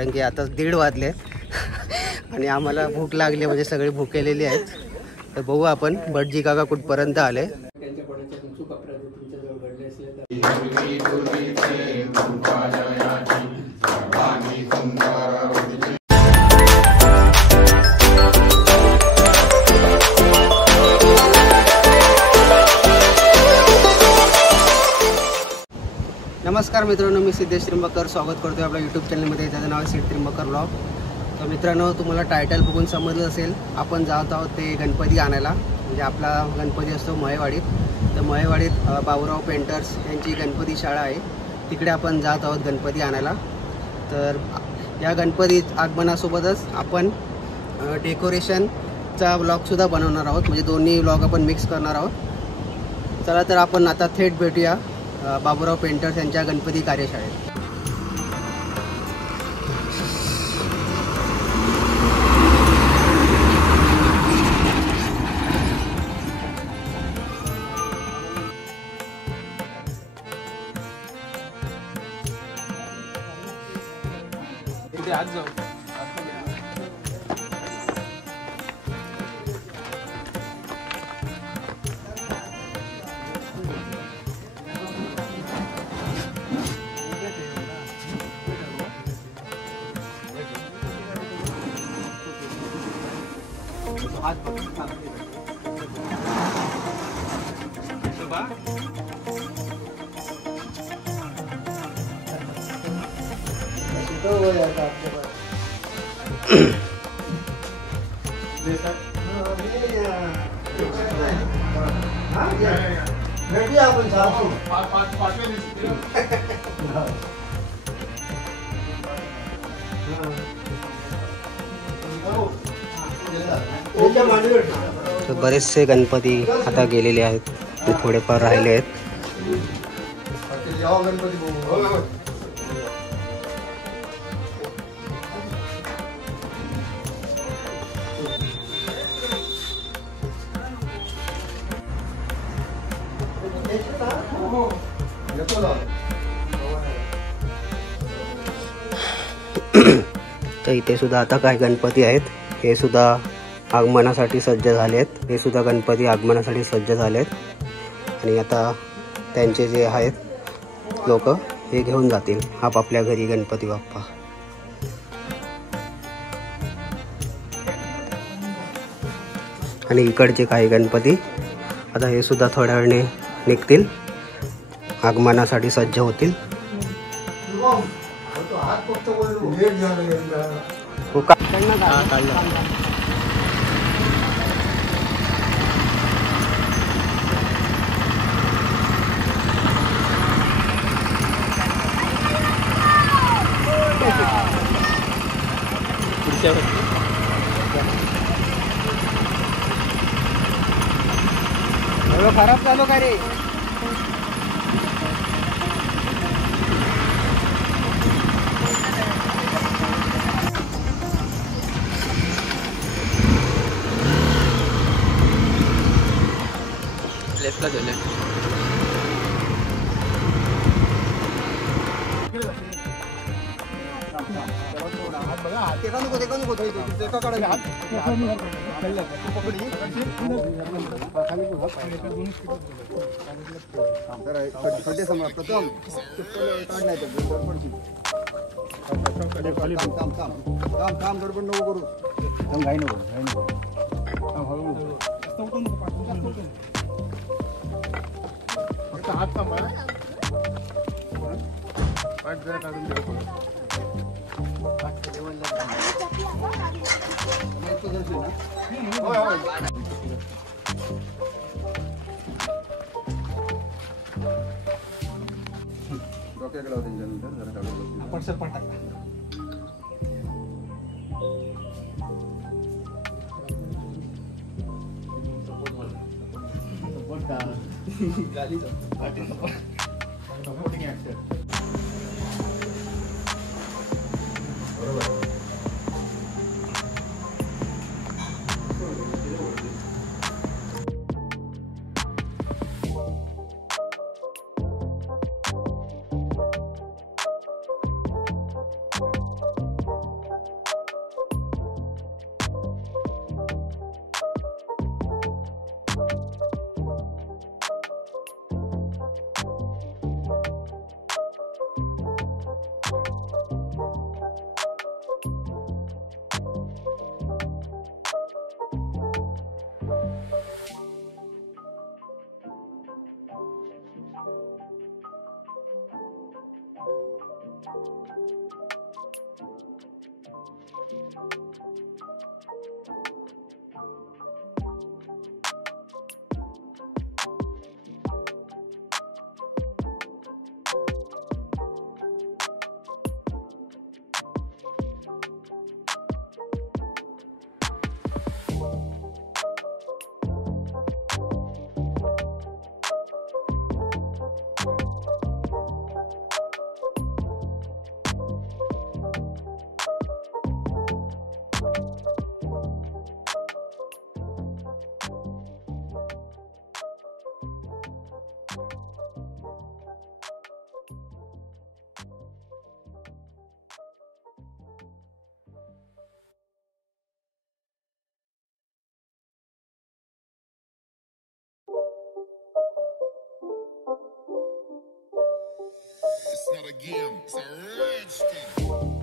कारण की आता 1:30 वाजले आणि आम्हाला भूक लागली, म्हणजे सगळे भुकेलेली आहेत. तर बघू आपण भटजी काका कुठपर्यंत आले. नमस्कार मित्रांनो, मी सिद्धेश त्रिंबकर स्वागत करतो आपल्या यूट्यूब चॅनलमध्ये. त्याचं नाव आहे सिद्ध त्रिंबकर ब्लॉग. तर मित्रांनो, तुम्हाला टायटल बघून समजलं असेल, आपण जात आहोत ते गणपती आणायला. म्हणजे आपला गणपती असतो महेवाडीत. तर महेवाडीत बाबूराव पेंटर्स यांची गणपती शाळा आहे, तिकडे आपण जात आहोत गणपती आणायला. तर या गणपती आगमनासोबतच आपण डेकोरेशनचा ब्लॉगसुद्धा बनवणार आहोत, म्हणजे दोन्ही ब्लॉग आपण मिक्स करणार आहोत. चला तर आपण आता थेट भेटूया बाबूराव पेंटर्स यांच्या गणपती कार्यशाळेत. आज जाऊ. तर बरेचसे गणपती आता गेलेले आहेत, ते थोडेफार राहिले आहेत. तर इथे सुद्धा आता काही गणपती आहेत, हे सुद्धा आगमनासाठी सज्ज झाले आहेत. हे सुद्धा गणपती आगमनासाठी सज्ज झाले आहेत आणि आता त्यांचे जे आहेत लोक हे घेऊन जातील आपापल्या घरी गणपती बाप्पा. आणि इकडचे काही गणपती आता हे सुद्धा थोड्या वेळाने निघतील, आगमनासाठी सज्ज होतील. खराब झालो का रे? लेफ्टला गेले. game. It's a rich thing.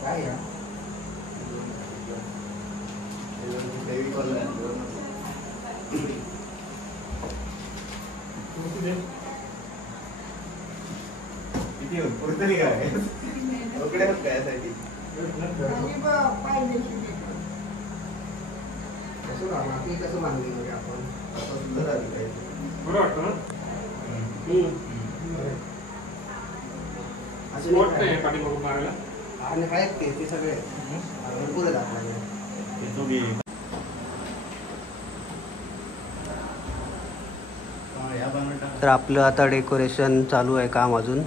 काय या किती पुरतली काय रोकडे होत काय साठी कसं राहणार ते कसं मानली म्हणजे आपण सुंदर आली पाहिजे बरं वाटतं ना अजून वाटतं आहे पाठीमागून मारायला आणि आहेत ते सगळे भरपूर आहेत आपल्याकडे. तर आपलं आता डेकोरेशन चालू आहे काम अजून.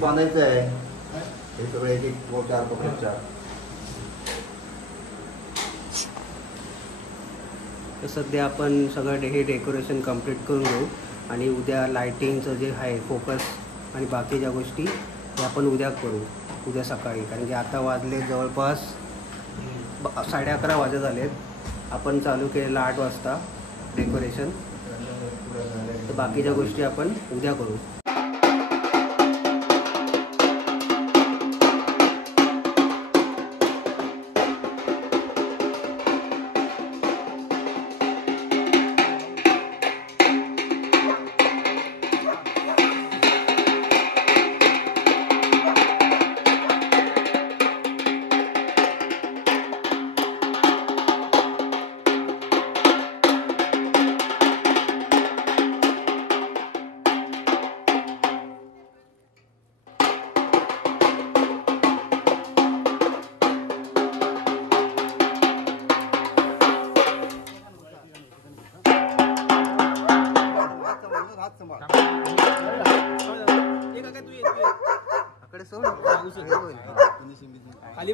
बांधायचं आहे हे सगळं एक एक 4 पकड 4. तर सध्या आपण सगळं हे डेकोरेशन कंप्लीट करून घेऊ आणि उद्या लायटिंगचं जे आहे फोकस आणि बाकी ज्या गोष्टी ते आपण उद्या करू उद्या सकाळी. कारण की आता वाजले जवळपास 11:30 वाजत आलेत. आपण चालू केलेलं 8 वाजता डेकोरेशन. तर बाकीच्या गोष्टी आपण उद्या करू. अकडे सोड हे होईल. खाली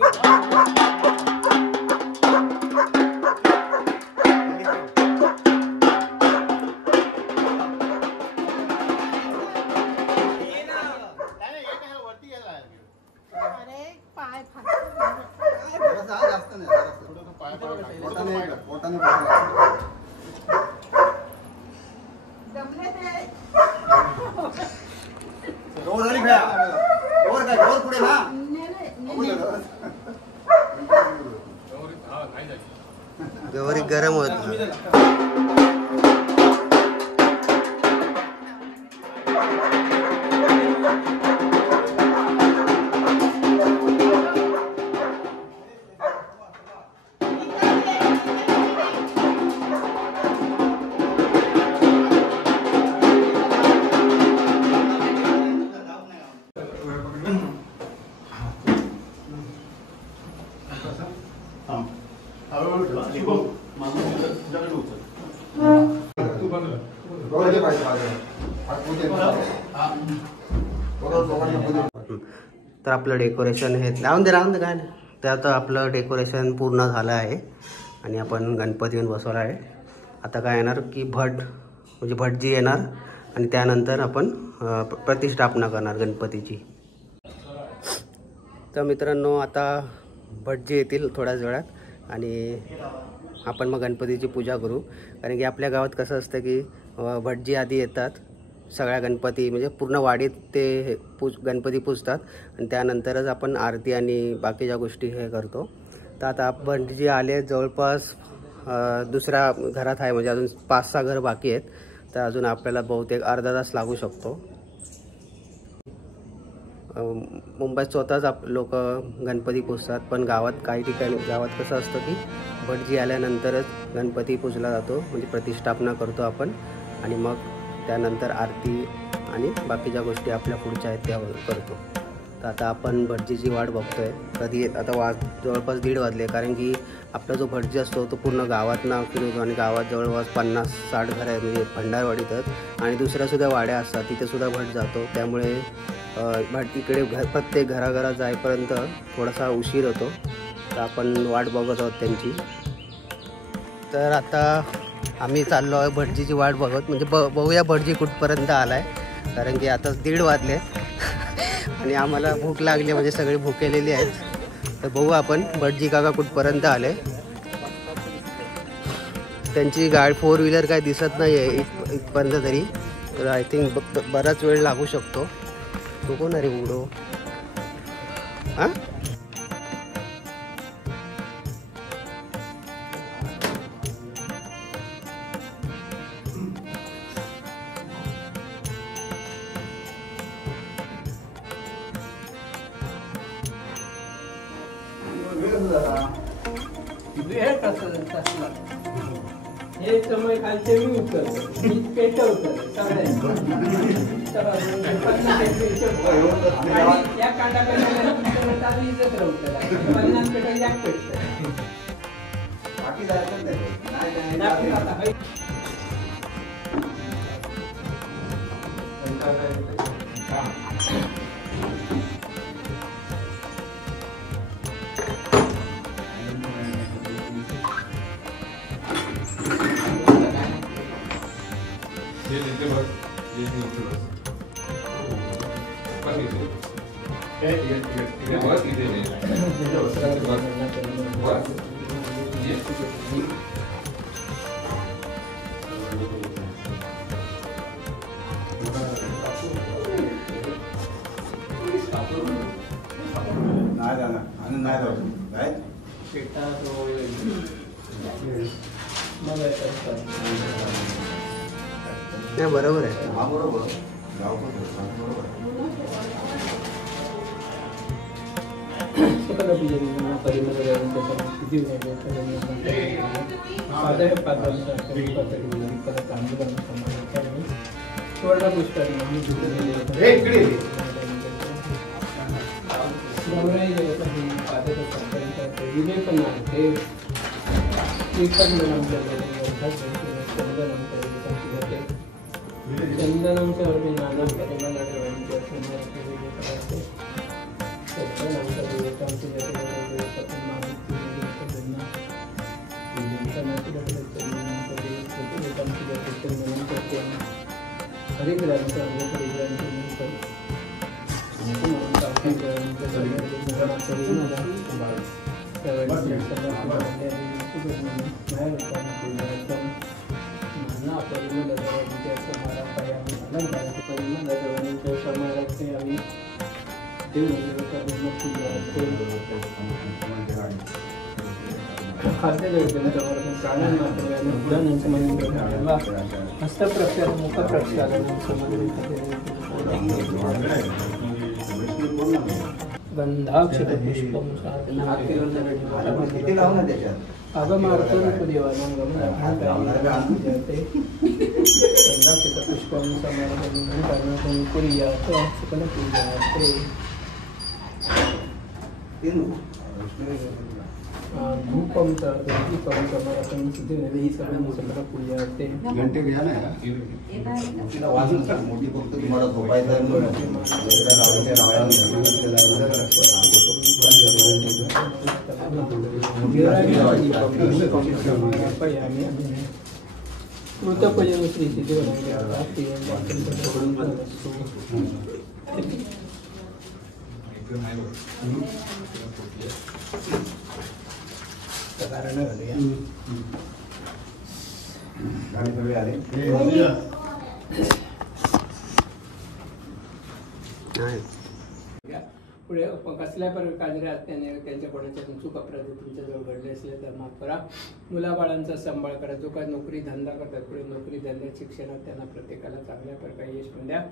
अरे पाय जास्त नाही पोटाने जमले ते डोर झाली खेळा डोर काय डोर पुढे ना गौरी गरम होत. तर आपलं डेकोरेशन हे राहून दे काय नाही. तर आता आपलं डेकोरेशन पूर्ण झालं आहे आणि आपण गणपती येऊन बसवला आहे. आता काय येणार की म्हणजे भटजी येणार आणि त्यानंतर आपण प्रतिष्ठापना करणार गणपतीची. तर मित्रांनो आता भटजी येतील थोड्याच वेळात आणि आपण मग गणपतीची पूजा करू. कारण की आपल्या गावात कसं असतं की भटजी आधी येतात, सगळ्या गणपती म्हणजे पूर्ण वाडीत ते गणपती पूजतात आणि त्यानंतरच आपण आरती आणि बाकीच्या गोष्टी हे करतो. तर आता भटजी आले जवळपास दुसऱ्या घरात आहे, म्हणजे अजून 5-6 घर बाकी आहेत. तर अजून आपल्याला बहुतेक अर्धा तास लागू शकतो. मुंबईत स्वतःच लोक गणपती पूजतात, पण गावात काही ठिकाणी गावात कसं असतं की भटजी आल्यानंतरच गणपती पूजला जातो, म्हणजे प्रतिष्ठापना करतो आपण आणि मग त्यानंतर आरती आणि बाकीच्या गोष्टी आपल्या पुढच्या आहेत त्या करतो. तर आता आपण भटजीची वाट बघतोय कधी. आता जवळपास 1:30 वाजले, कारण की आपला जो भटजी असतो तो पूर्ण गावातनं फिरवतो आणि गावात जवळपास 50-60 घरं आहेत, म्हणजे भंडारवाडीतच आणि दुसऱ्यासुद्धा वाड्या असतात तिथेसुद्धा भट जातो. त्यामुळे भट इकडे प्रत्येक घराघरात जाईपर्यंत थोडासा उशीर होतो. तर आपण वाट बघत आहोत त्यांची. तर आता आम्ही चाललो आहे भटजीची वाट बघत, म्हणजे बघूया भटजी कुठपर्यंत आला आहे. कारण की आता 1:30 वाजले आणि आम्हाला भूक लागली, म्हणजे सगळी भुकेलेली आहेत. तर बघू आपण भटजी काका कुठपर्यंत आले. त्यांची गाडी 4 व्हीलर काय दिसत नाही आहे इथपर्यंत तरी. तर आय थिंक बराच वेळ लागू शकतो. तो कोण अरे उडो हां हे समय खालचे मी उतरतो, मी पेटवतो या कांदा पेटवल्या इज्जत राहतं 50 पेटवली एक पेटतं. नाही बरोबर आहे. हस्तप्रक्षालन मुखप्रक्षालन गंधाक्षर पुष्पम किती लावू ना त्याच्यात अगमार्तन देवानं गंधाक्षर पुष्पम समारंभ कुर्यात सुकन पूजाते धूपम दीपम समर्पण सिद्धिविनायक ही सगळ्यांनी समोर पूजा असते. घंटे घ्या ना तिला वाजून टाक मोठी फक्त तुम्हाला झोपायचं आहे म्हणून. कृतपयम श्री सिद्धिविनायक गाडी सगळे आले पुढे कसल्या प्रकारे असल्याने त्यांच्या कोणाच्या चूक अपराध तुमच्याजवळ घडले असले तर माफ करा. मुलाबाळांचा सांभाळ करा. जो काही नोकरी धंदा करतात पुढे नोकरी धंद्यात शिक्षणात त्यांना प्रत्येकाला चांगल्या प्रकारे यश पण द्या.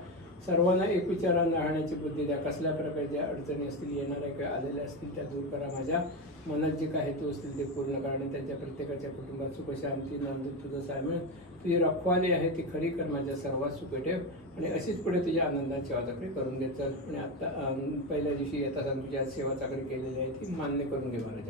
सर्वांना एक विचारांना राहण्याची बुद्धी द्या. कसल्या प्रकारच्या अडचणी असतील येणाऱ्या किंवा आलेल्या असतील त्या दूर करा. माझ्या मनात जे काही हेतू असतील ते पूर्ण करा आणि त्यांच्या प्रत्येकाच्या कुटुंबात सुख शांती नंद तुझं सायमळ तुझी रखवाली आहे ती खरी कर. माझ्या सर्वात सुखी ठेव आणि अशीच पुढे तुझ्या आनंदाची सेवा चाकरी करून देत चल. आणि आता पहिल्या दिवशी येता सांग तुझ्या सेवा चाकरी केलेली आहे ती मान्य करून घे महाराज.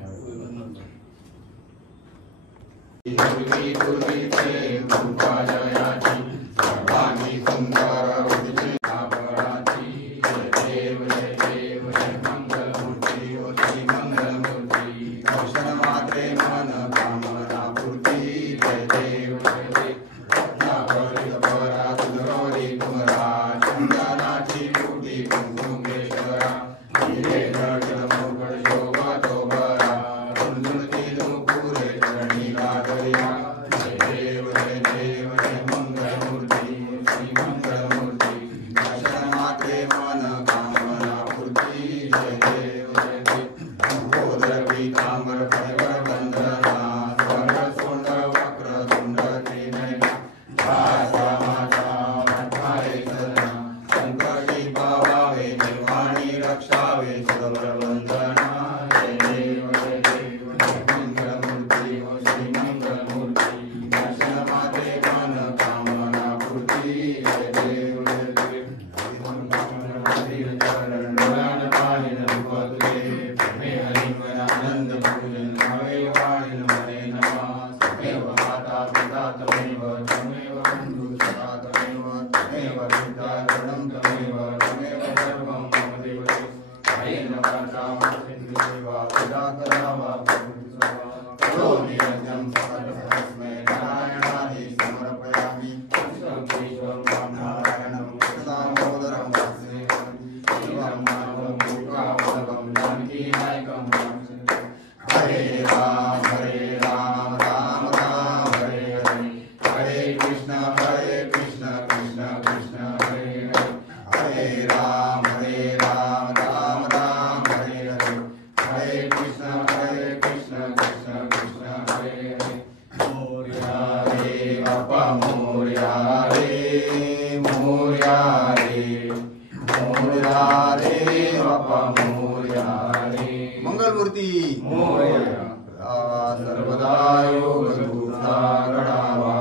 मंगलमूर्ती सर्वदा योग गणावा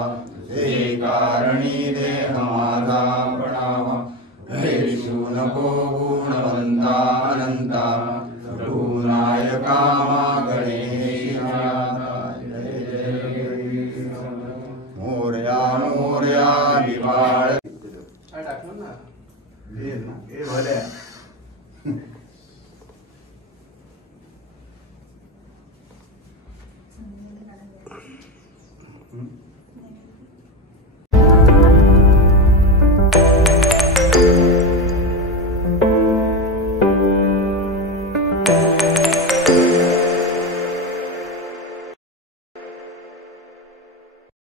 हे कारणी देह माझा प्रणावा. हेशु नको गुणवंता अनंता गुणायका मोर्या मोर्या दिवाळ टाकलं ना हे भल्या